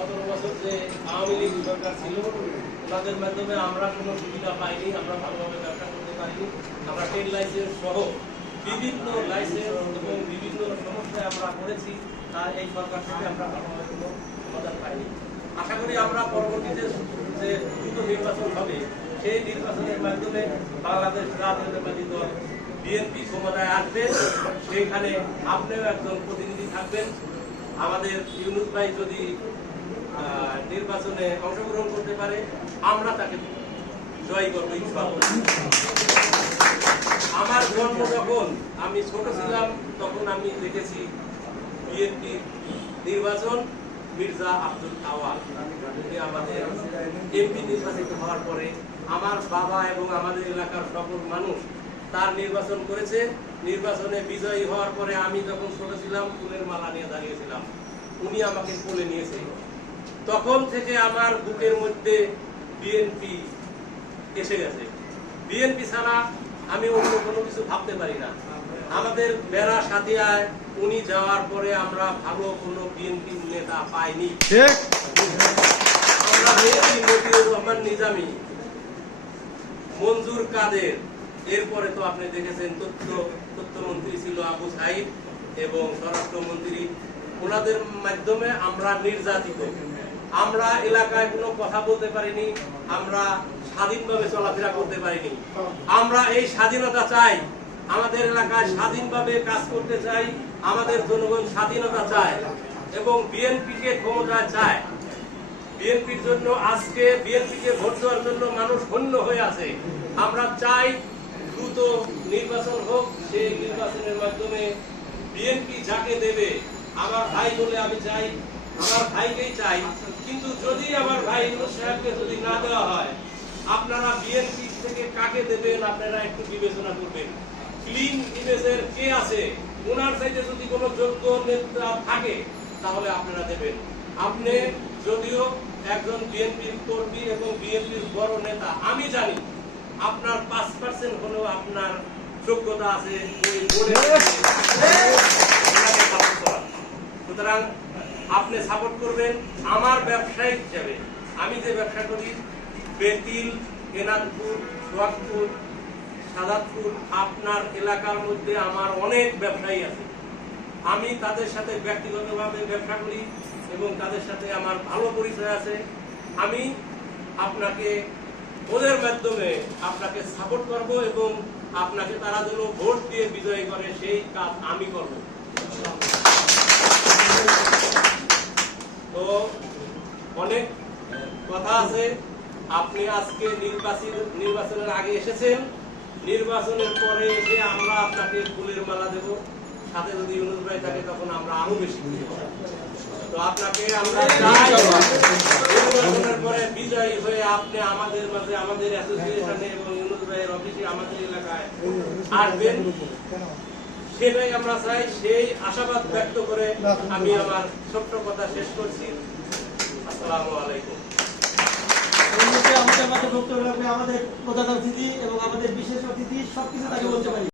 17 বছর যে আওয়ামী লীগ সরকার ছিল, ওনাদের মাধ্যমে আমরা কোনো সুবিধা পাইনি, আমরা ভালোভাবে ব্যবসা করতে পারিনি। আমরা ট্রেড লাইসেন্স সহ বিভিন্ন লাইসেন্স এবং বিভিন্ন সমস্যায় আমরা করেছি, তা এই সরকার থেকে আমরা ভালোভাবে কোনো সমাধান পাইনি। আশা করি আমরা পরবর্তীতে যে দ্রুত নির্বাচন হবে, সেই নির্বাচনের মাধ্যমে বাংলাদেশ জাতীয়তাবাদী দল বিএনপি ক্ষমতায় আসবে। সেইখানে আপনিও একজন প্রতিনিধি থাকবেন। আমাদের ইউনুস ভাই যদি নির্বাচনে অংশগ্রহণ করতে পারে, আমরা তাকে জয় করবো ইনশাআল্লাহ। আমার জন্ম যখন আমি ছোট ছিলাম, তখন আমি দেখেছি বিএনপি নির্বাচন, মির্জা আব্দুল আওয়াল উনি আমাদের এমপি নির্বাচিত হওয়ার পরে আমার বাবা এবং আমাদের এলাকার সকল মানুষ তার নির্বাচন করেছে। নির্বাচনে বিজয়ী হওয়ার পরে আমি যখন ছোট ছিলাম, ফুলের মালা নিয়ে দাঁড়িয়েছিলাম, উনি আমাকে কোলে নিয়েছে। তখন থেকে আমার বুকের মধ্যে বিএনপি এসে গেছে। বিএনপি ছাড়া আমি অন্য কোনো কিছু ভাবতে পারি না। আমাদের বেড়া সাথিয়ায় উনি যাওয়ার পরে আমরা ভালো কোনো বিএনপি নেতা পাইনি। আমরা পেয়েছি মতিউর রহমান নিজামী, মঞ্জুর কাদের, এরপরে তো আপনি দেখেছেন তথ্যমন্ত্রী ছিল আবু সাইদ এবং স্বরাষ্ট্রমন্ত্রী। ওনাদের মাধ্যমে আমরা নির্যাতিত। আমরা এলাকায় কোনো কথা বলতে পারিনি, আমরা স্বাধীনভাবে চলাফেরা করতে পারিনি। আমরা এই স্বাধীনতা চাই, আমাদের এলাকায় স্বাধীনভাবে কাজ করতে চাই, আমাদের জনগণ স্বাধীনতা চায় এবং বিএনপিকে ক্ষমতা চায়। বিএনপির জন্য আজকে বিএনপিকে ভোট দেওয়ার জন্য মানুষ হন্য হয়ে আছে। আমরা চাই দ্রুত নির্বাচন হোক, সেই নির্বাচনের মাধ্যমে বিএনপি যাকে দেবে, আমার ভাই বলে আমি চাই, আমার ভাইকেই চাই। কিন্তু যদি আমার ভাই ইউনুস সাহেবকে যদি না দেওয়া হয়, আপনারা বিএনপি থেকে কাকে দেবেন আপনারা একটু বিবেচনা করবেন। ক্লিন ইমেজের কে আছে, ওনার চাইতে যদি কোনো যোগ্য নেতা থাকে তাহলে আপনারা দেবেন। আপনি যদিও একজন বিএনপির কর্মী এবং বিএনপির বড় নেতা, আমি জানি আপনার 5% হলেও আপনার যোগ্যতা আছে। সুতরাং আপনি সাপোর্ট করবেন। আমার ব্যবসায়ী হিসাবে আমি যে ব্যবসা করি, বেতিল, এনাদপুর, সোহাগপুর, সাদাতপুর, আপনার এলাকার মধ্যে আমার অনেক ব্যবসায়ী আছে। আমি তাদের সাথে ব্যক্তিগতভাবে ব্যবসা করি এবং তাদের সাথে আমার ভালো পরিচয় আছে। আমি আপনাকে ওদের মাধ্যমে আপনাকে সাপোর্ট করব এবং আপনাকে তারা যেন ভোট দিয়ে বিজয়ী করে সেই কাজ আমি করব। তো অনেক কথা আছে। আপনি আজকে নির্বাচনের আগে এসেছেন, নির্বাচনের পরে এসে আমরা আপনাকে ফুলের মালা দেব। সাথে যদি ইউনুস ভাই থাকে তখন আমরা আরো বেশি খুশি হব। তো আপনাকে আমরা চাই নির্বাচনের পরে বিজয়ী হয়ে আপনি আমাদের মাঝে, আমাদের অ্যাসোসিয়েশনে এবং ইউনুস ভাইয়ের অফিসে আমাদের এলাকায় আসবেন, সেটাই আমরা চাই। সেই আশাবাদ ব্যক্ত করে আমি আমার ছোট্ট কথা শেষ করছি। আসসালামু আলাইকুম। আমাদের মাঝে বক্তব্য রাখবে আমাদের প্রধান অতিথি এবং আমাদের বিশেষ অতিথি, সবকিছু তাকে বলতে পারি।